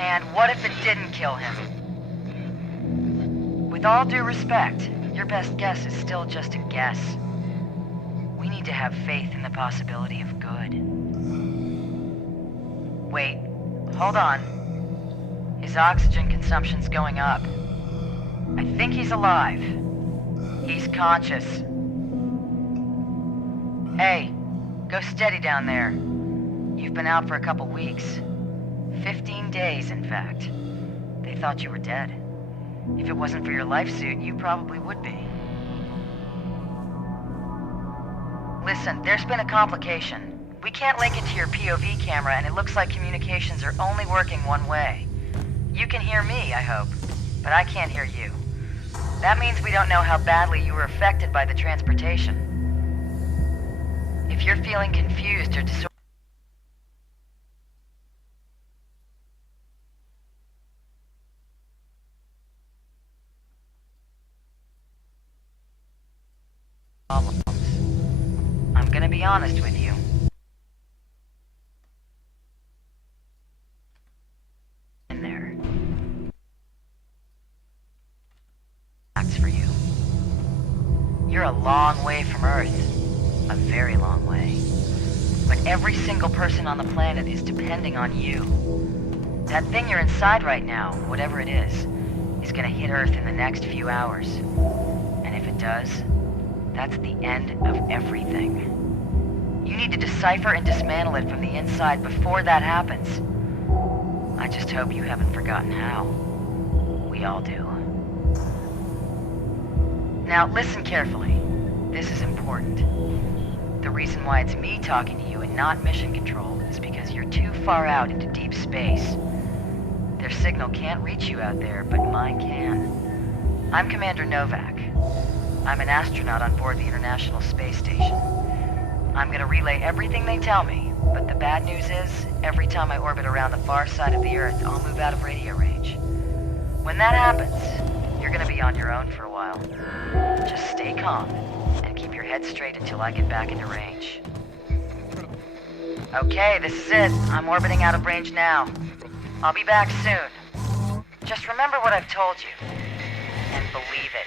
And what if it didn't kill him? With all due respect, your best guess is still just a guess. We need to have faith in the possibility of good. Wait, hold on. His oxygen consumption's going up. I think he's alive. He's conscious. Hey, go steady down there. You've been out for a couple weeks. 15 days, in fact. They thought you were dead. If it wasn't for your life suit, you probably would be. Listen, there's been a complication. We can't link it to your POV camera, and it looks like communications are only working one way. You can hear me, I hope, but I can't hear you. That means we don't know how badly you were affected by the transportation. If you're feeling confused or disoriented, problems. I'm gonna be honest with you. In there. Facts for you. You're a long way from Earth. A very long way. But every single person on the planet is depending on you. That thing you're inside right now, whatever it is gonna hit Earth in the next few hours. And if it does, that's the end of everything. You need to decipher and dismantle it from the inside before that happens. I just hope you haven't forgotten how. We all do. Now, listen carefully. This is important. The reason why it's me talking to you and not mission control is because you're too far out into deep space. Their signal can't reach you out there, but mine can. I'm Commander Novak. I'm an astronaut on board the International Space Station. I'm gonna relay everything they tell me, but the bad news is, every time I orbit around the far side of the Earth, I'll move out of radio range. When that happens, you're gonna be on your own for a while. Just stay calm, and keep your head straight until I get back into range. Okay, this is it. I'm orbiting out of range now. I'll be back soon. Just remember what I've told you, and believe it.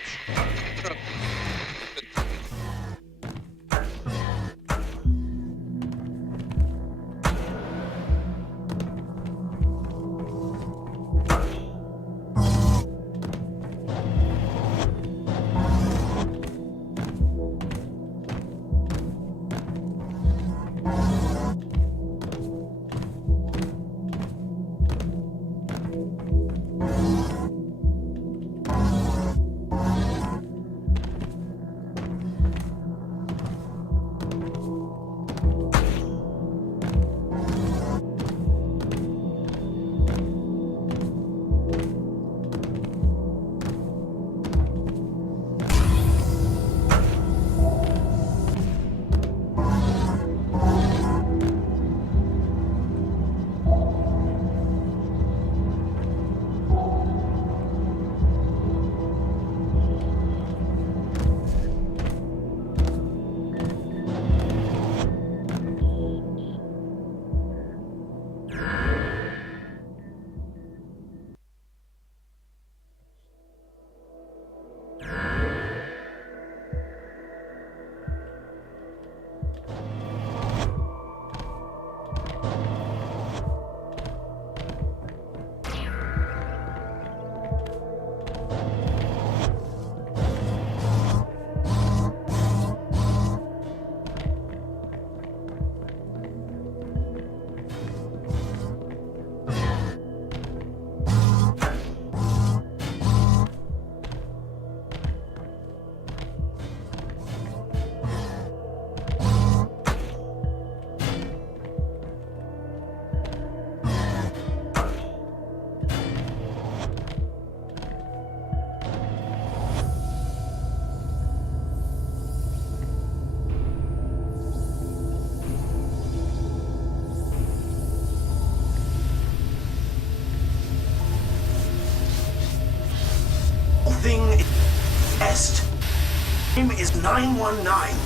Thing is best. Name is 919.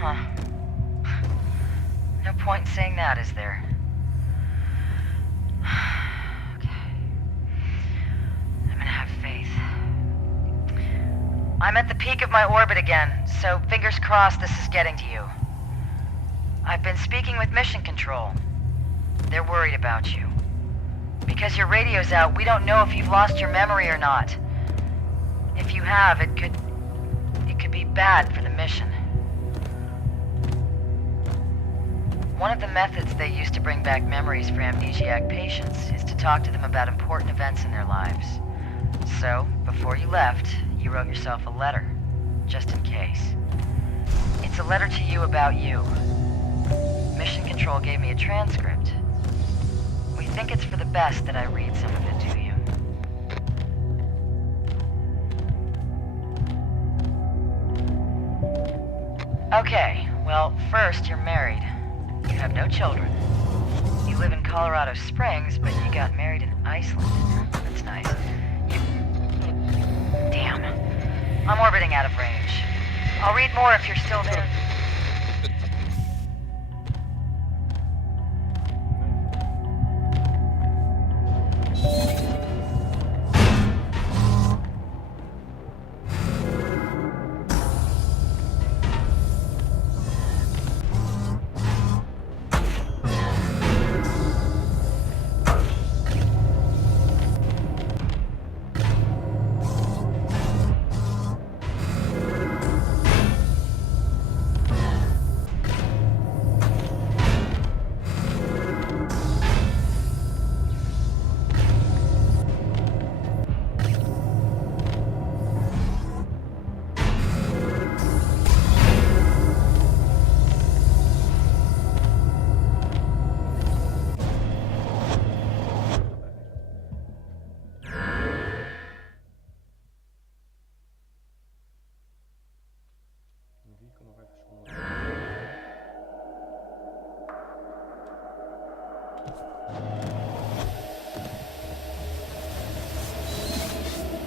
Huh. No point in saying that, is there? Okay. I'm gonna have faith. I'm at the peak of my orbit again, so fingers crossed this is getting to you. I've been speaking with Mission Control. They're worried about you. Because your radio's out, we don't know if you've lost your memory or not. If you have, it could be bad for the mission. One of the methods they use to bring back memories for amnesiac patients is to talk to them about important events in their lives. So, before you left, you wrote yourself a letter, just in case. It's a letter to you about you. Mission Control gave me a transcript. We think it's for the best that I read some of it to you. Okay, well, first, you're married. You have no children. You live in Colorado Springs, but you got married in Iceland. That's nice. Damn. I'm orbiting out of range. I'll read more if you're still there.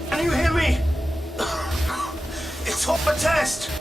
Can you hear me? It's all a test.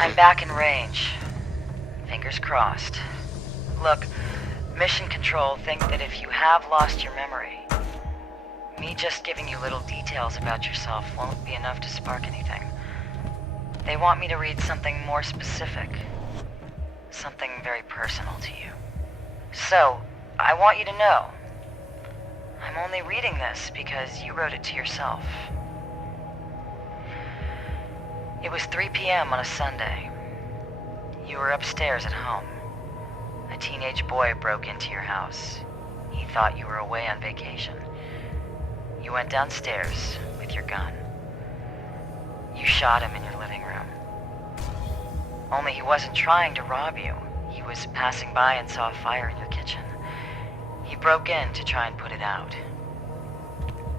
I'm back in range. Fingers crossed. Look, Mission Control think that if you have lost your memory, me just giving you little details about yourself won't be enough to spark anything. They want me to read something more specific. Something very personal to you. So, I want you to know, I'm only reading this because you wrote it to yourself. It was 3 p.m. on a Sunday. You were upstairs at home. A teenage boy broke into your house. He thought you were away on vacation. You went downstairs with your gun. You shot him in your living room. Only he wasn't trying to rob you. He was passing by and saw a fire in your kitchen. He broke in to try and put it out.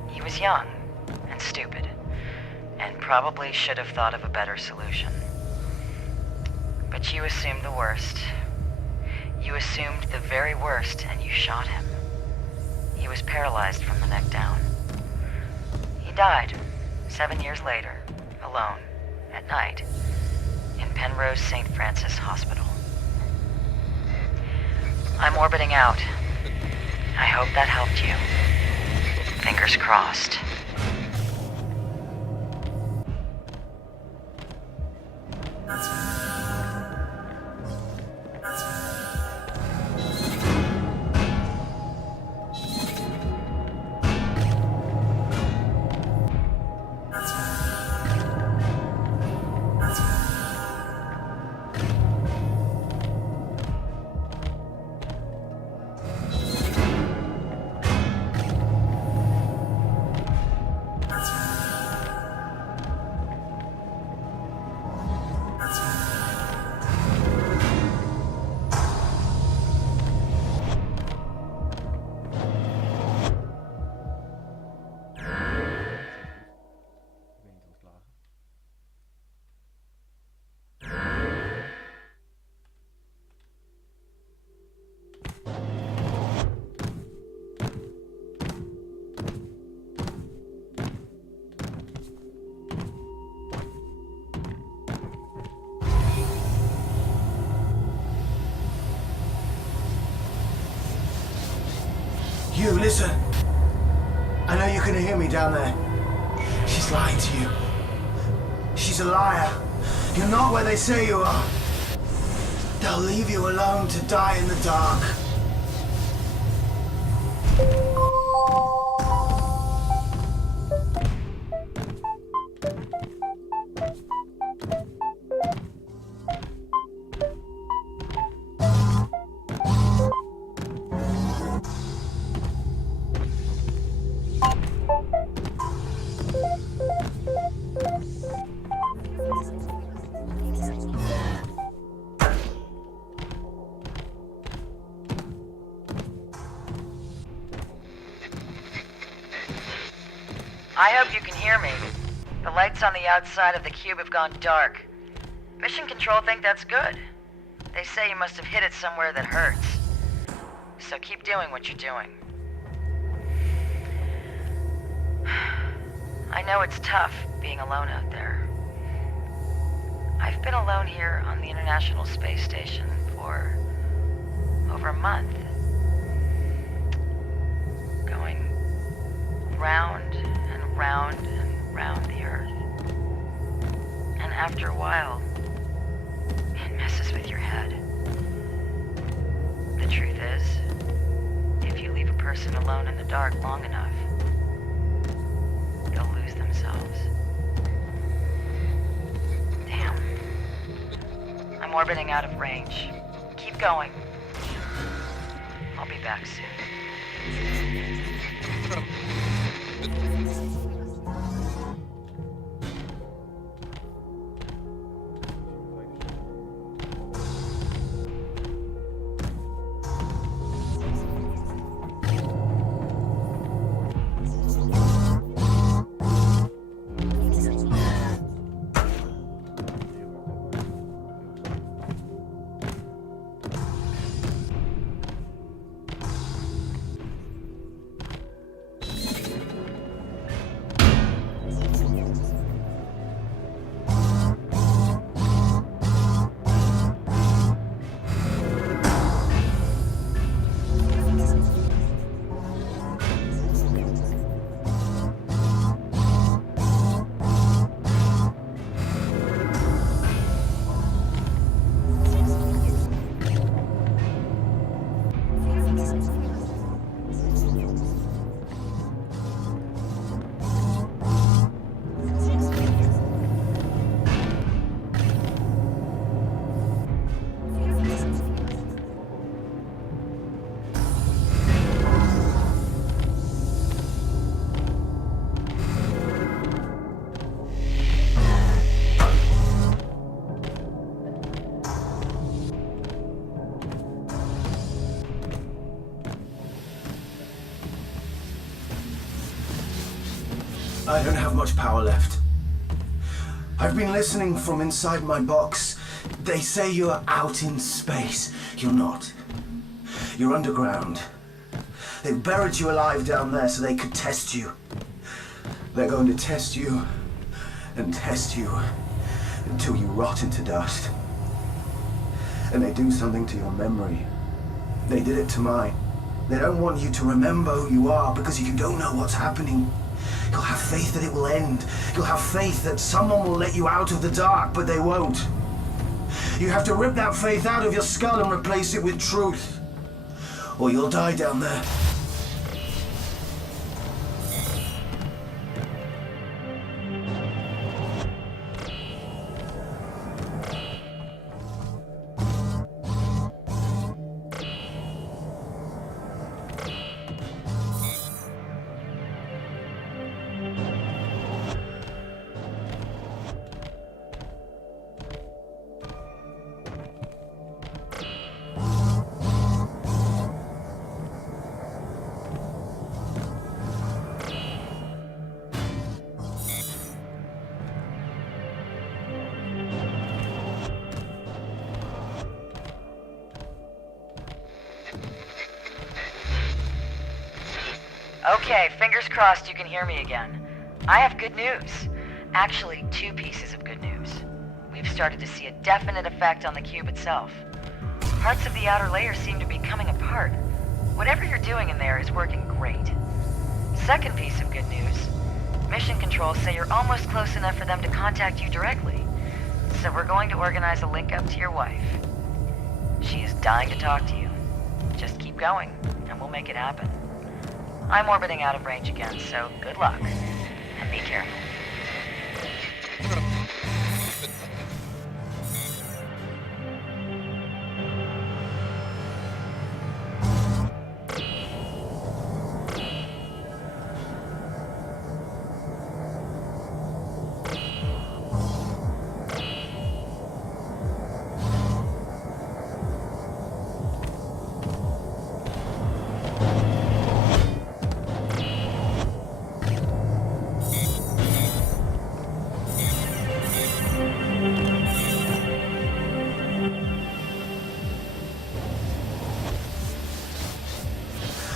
He was young and stupid, and probably should have thought of a better solution. But you assumed the worst. You assumed the very worst, and you shot him. He was paralyzed from the neck down. He died 7 years later, alone, at night. in Penrose St. Francis Hospital. I'm orbiting out. I hope that helped you. Fingers crossed. You, listen. I know you can hear me down there. She's lying to you. She's a liar. You're not where they say you are. They'll leave you alone to die in the dark. I hope you can hear me. The lights on the outside of the cube have gone dark. Mission Control think that's good. They say you must have hit it somewhere that hurts. So keep doing what you're doing. I know it's tough being alone out there. I've been alone here on the International Space Station for over a month. Going round and round and round the Earth. And after a while, it messes with your head. The truth is, if you leave a person alone in the dark long enough, they'll lose themselves. Damn. I'm orbiting out of range. Keep going. I'll be back soon. I don't have much power left. I've been listening from inside my box. They say you're out in space. You're not. You're underground. They've buried you alive down there so they could test you. They're going to test you and test you until you rot into dust. And they do something to your memory. They did it to mine. They don't want you to remember who you are, because if you don't know what's happening, you'll have faith that it will end. You'll have faith that someone will let you out of the dark, but they won't. You have to rip that faith out of your skull and replace it with truth, or you'll die down there. Okay, fingers crossed you can hear me again. I have good news. Actually, 2 pieces of good news. We've started to see a definite effect on the cube itself. Parts of the outer layer seem to be coming apart. Whatever you're doing in there is working great. Second piece of good news. Mission Control say you're almost close enough for them to contact you directly. So we're going to organize a link up to your wife. She is dying to talk to you. Just keep going, and we'll make it happen. I'm orbiting out of range again, so good luck. And be careful.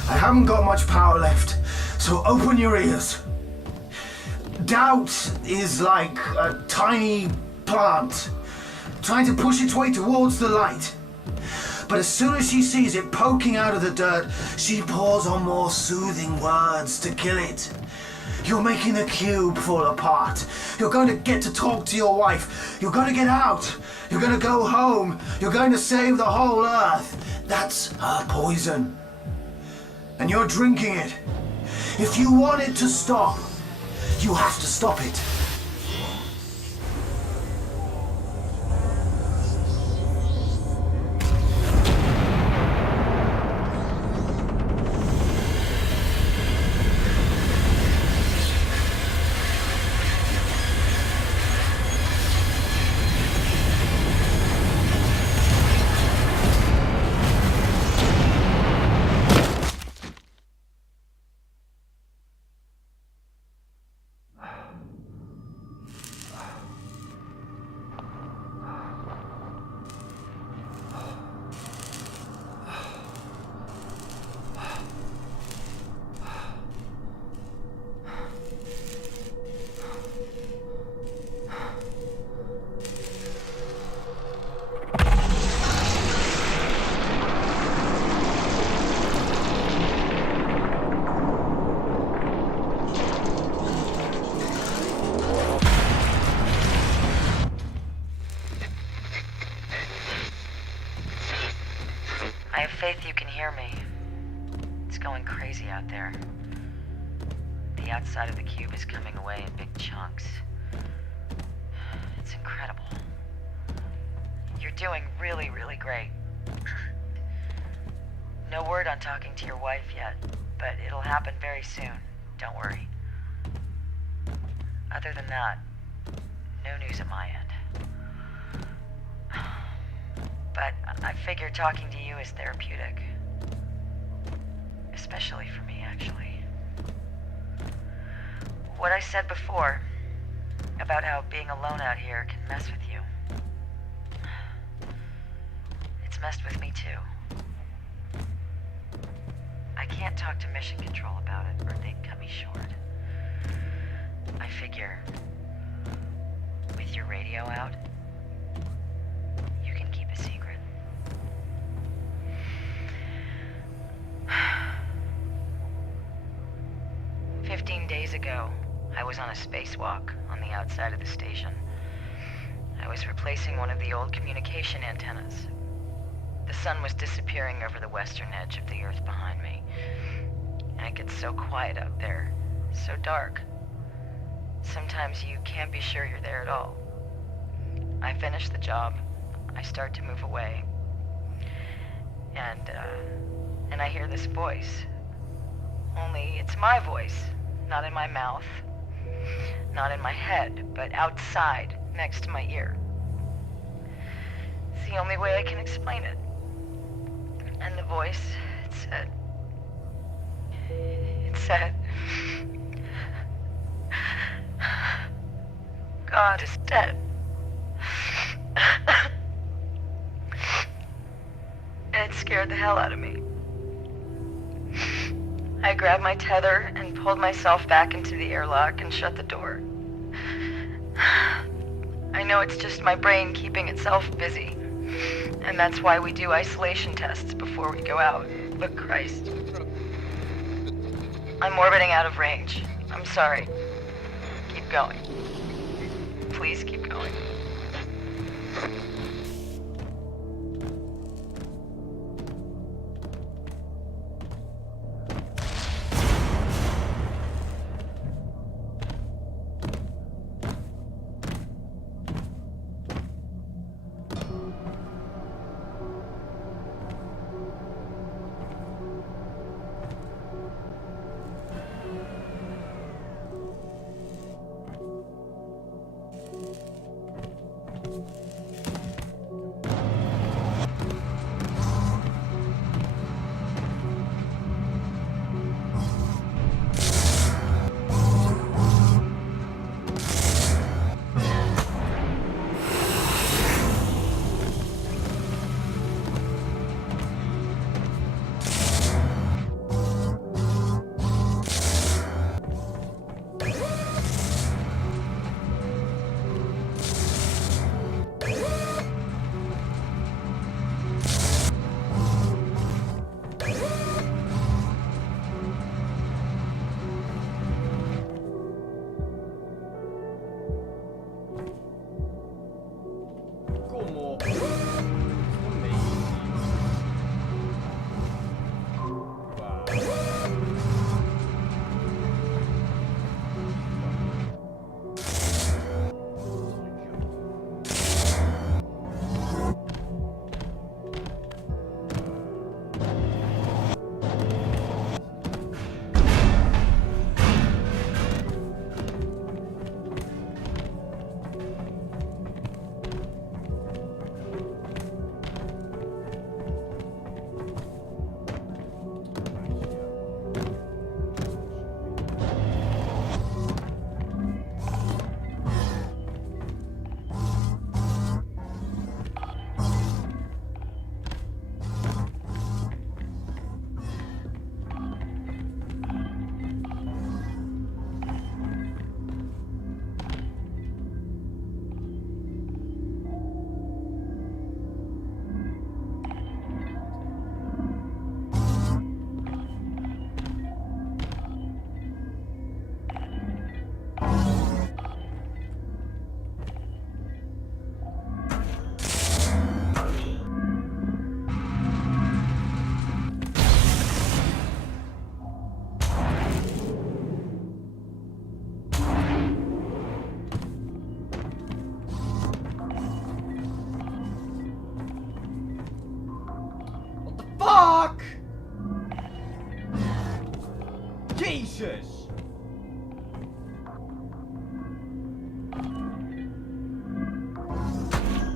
I haven't got much power left, so open your ears. Doubt is like a tiny plant trying to push its way towards the light. But as soon as she sees it poking out of the dirt, she pours on more soothing words to kill it. You're making the cube fall apart. You're going to get to talk to your wife. You're going to get out. You're going to go home. You're going to save the whole earth. That's her poison. And you're drinking it. If you want it to stop, you have to stop it. I have faith you can hear me. It's going crazy out there. The outside of the cube is coming away in big chunks. It's incredible. You're doing really, really great. No word on talking to your wife yet, but it'll happen very soon. Don't worry. Other than that, no news at my end. But I figure talking to you is therapeutic. Especially for me, actually. What I said before about how being alone out here can mess with you. It's messed with me too. I can't talk to Mission Control about it or they'd cut me short. I figure with Is your radio out? You can keep a secret. "15 days ago, I was on a spacewalk on the outside of the station. I was replacing one of the old communication antennas. The sun was disappearing over the western edge of the earth behind me. And it gets so quiet out there, so dark. Sometimes you can't be sure you're there at all. I finish the job. I start to move away. And I hear this voice. Only it's my voice, not in my mouth, not in my head, but outside, next to my ear. It's the only way I can explain it. And the voice, it said, God is dead. And it scared the hell out of me. I grabbed my tether and pulled myself back into the airlock and shut the door. I know it's just my brain keeping itself busy, and that's why we do isolation tests before we go out. But Christ, I'm orbiting out of range. I'm sorry. Keep going. Please keep going. Jesus!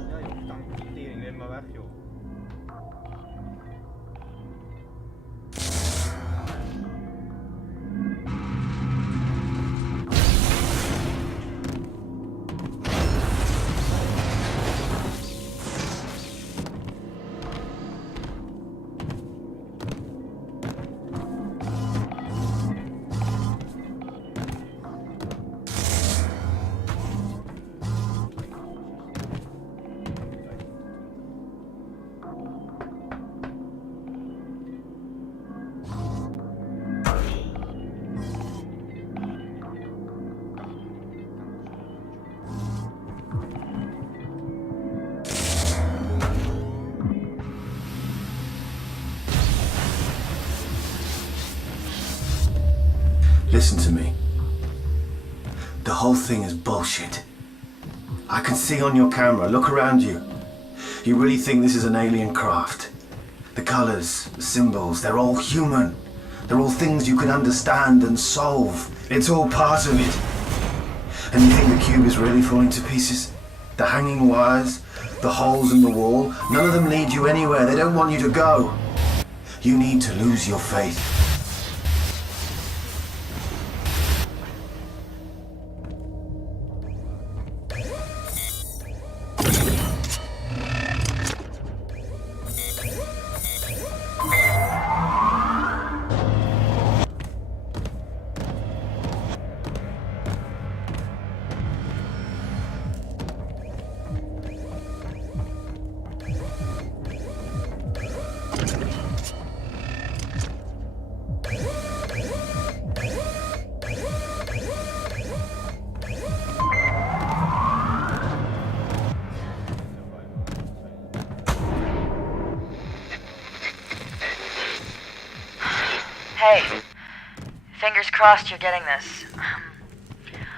Ja joh, dank die tering weer maar weg joh. Listen to me. The whole thing is bullshit. I can see on your camera. Look around you. You really think this is an alien craft? The colors, the symbols, they're all human. They're all things you can understand and solve. It's all part of it. And you think the cube is really falling to pieces? The hanging wires, the holes in the wall, none of them lead you anywhere. They don't want you to go. You need to lose your faith. Hey, fingers crossed you're getting this.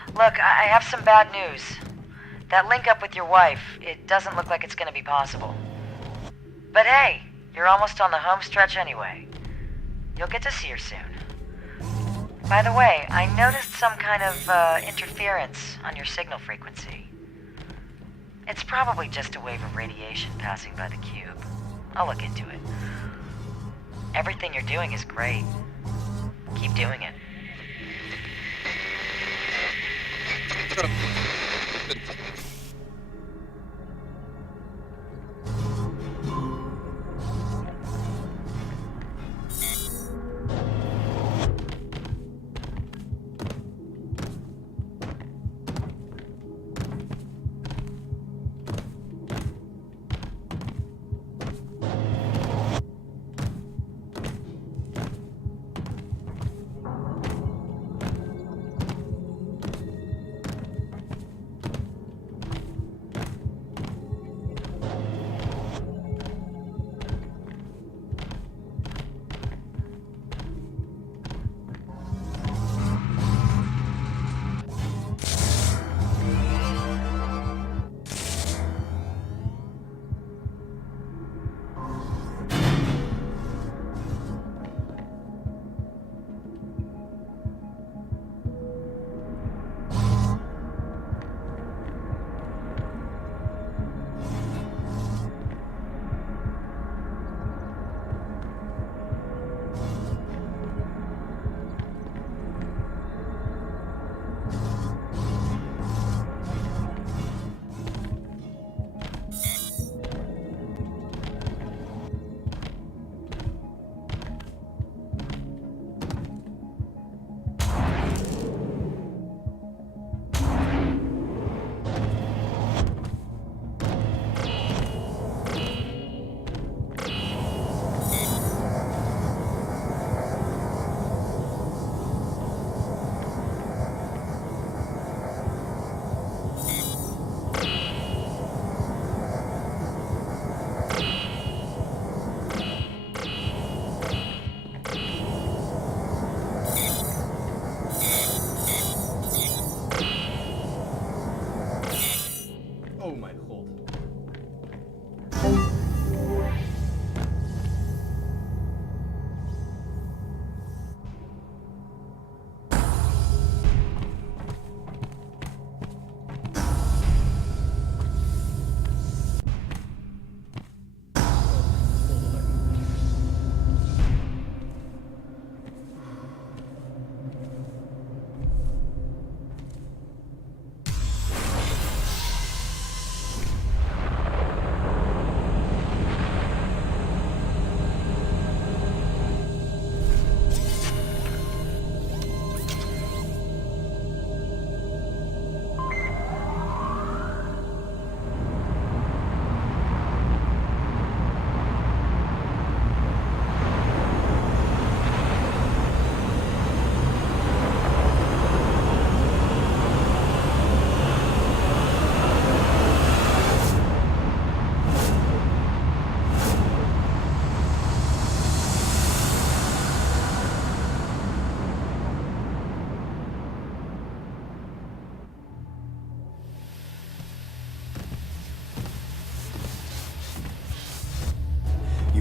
Look, I have some bad news. That link up with your wife, it doesn't look like it's gonna be possible. But hey, you're almost on the home stretch anyway. You'll get to see her soon. By the way, I noticed some kind of interference on your signal frequency. It's probably just a wave of radiation passing by the cube. I'll look into it. Everything you're doing is great. Keep doing it.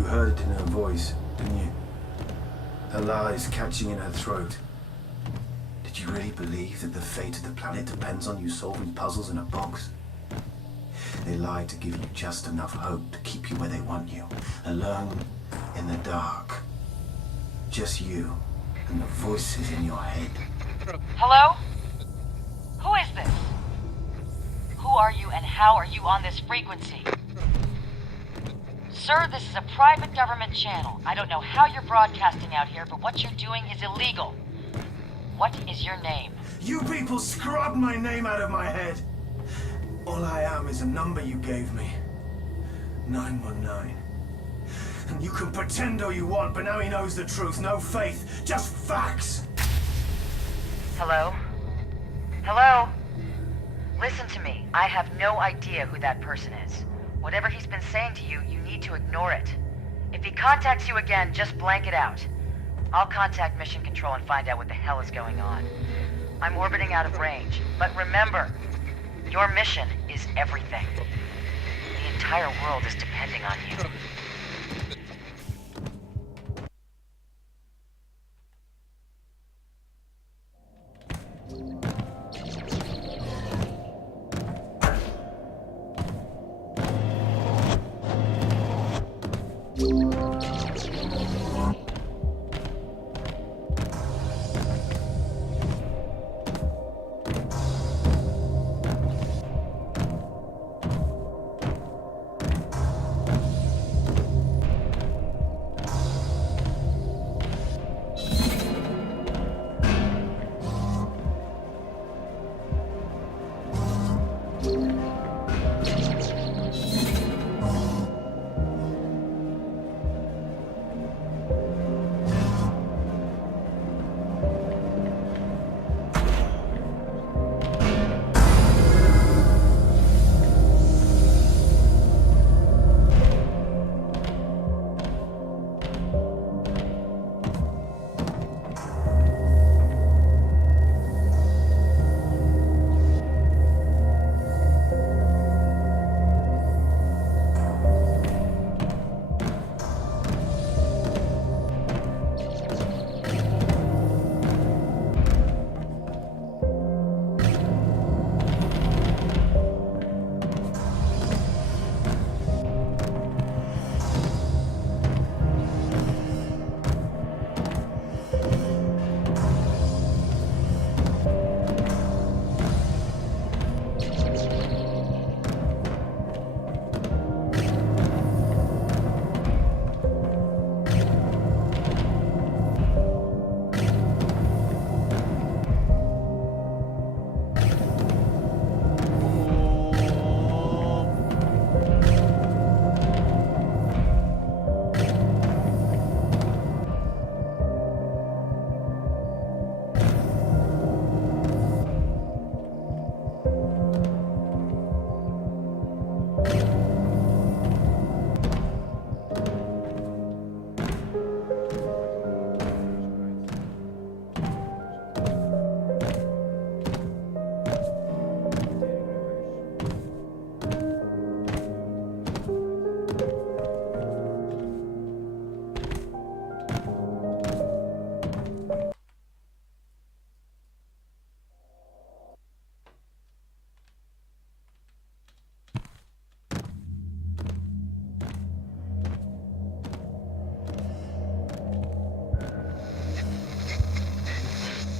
heard it in her voice, didn't you? Her lies catching in her throat. Did you really believe that the fate of the planet depends on you solving puzzles in a box? They lied to give you just enough hope to keep you where they want you, alone in the dark. Just you and the voices in your head. Hello? Who is this? Who are you and how are you on this frequency? Sir, this is a private government channel. I don't know how you're broadcasting out here, but what you're doing is illegal. What is your name? You people scrubbed my name out of my head. All I am is a number you gave me. 919. And you can pretend all you want, but now he knows the truth. No faith, just facts. Hello? Hello? Listen to me. I have no idea who that person is. Whatever he's been saying to you, you need to ignore it. If he contacts you again, just blank it out. I'll contact Mission Control and find out what the hell is going on. I'm orbiting out of range, but remember, your mission is everything. The entire world is depending on you.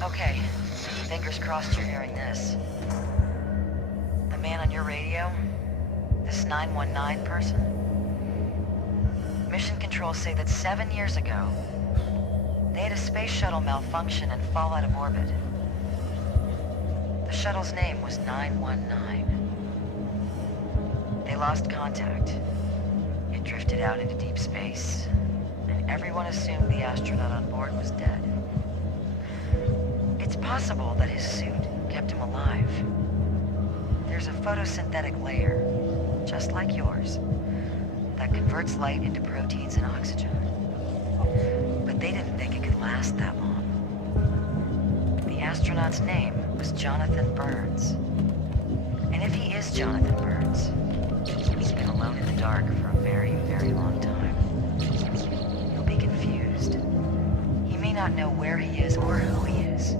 Okay, fingers crossed you're hearing this. The man on your radio, this 919 person. Mission Control say that 7 years ago, they had a space shuttle malfunction and fall out of orbit. The shuttle's name was 919. They lost contact. It drifted out into deep space, and everyone assumed the astronaut on board was dead. It's possible that his suit kept him alive. There's a photosynthetic layer, just like yours, that converts light into proteins and oxygen. But they didn't think it could last that long. The astronaut's name was Jonathan Burns. And if he is Jonathan Burns, he's been alone in the dark for a very, very long time. not know where he is or who he is.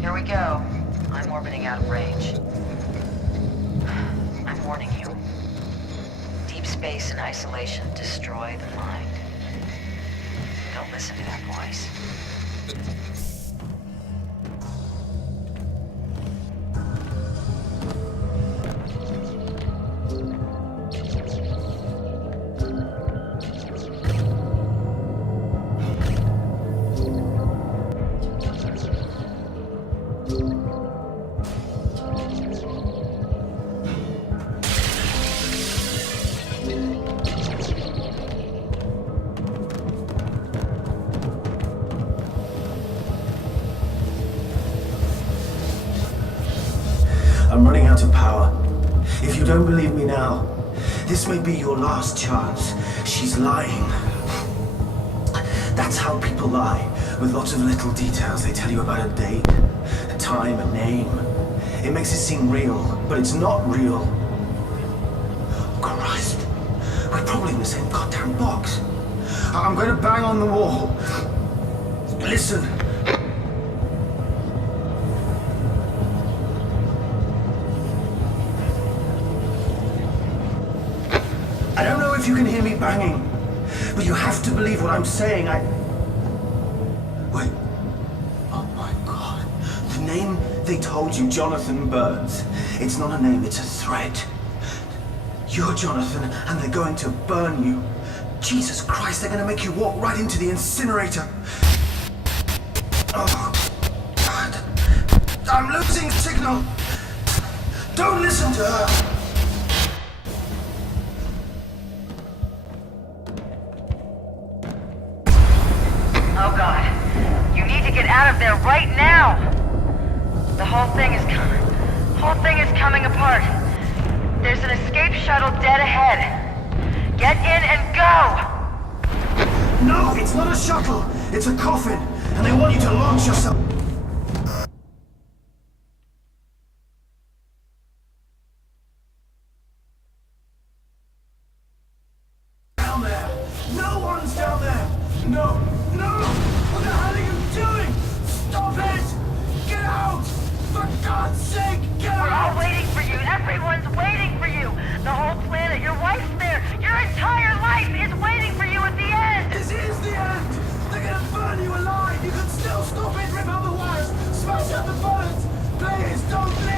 Here we go. I'm orbiting out of range. I'm warning you. Deep space and isolation destroy the mind. Don't listen to that voice. I'm running out of power. If you don't believe me now, this may be your last chance. She's lying. That's how people lie, with lots of little details. They tell you about a date, a time, a name. It makes it seem real, but it's not real. Christ, we're probably in the same goddamn box. I'm going to bang on the wall. Listen. I don't know if you can hear me banging, but you have to believe what I'm saying. Wait. Oh my God. The name they told you, Jonathan Burns. It's not a name, it's a threat. You're Jonathan, and they're going to burn you. Jesus Christ, they're going to make you walk right into the incinerator. Oh, God. I'm losing signal. Don't listen to her. Oh God, you need to get out of there right now! The whole thing is coming apart. There's an escape shuttle dead ahead. Get in and go! No, it's not a shuttle. It's a coffin, and they want you to launch yourself. Down there. No one's down there. No, no! What the hell are you doing? Stop it! Get out! For God's sake, get We're all out! waiting for you. Everyone's waiting for you. The whole planet, your wife's there. Your entire life is waiting for you at the end. This is the end! They're gonna burn you alive! You can still stop it, rip out the wires, smash out the bullets! Please, don't leave!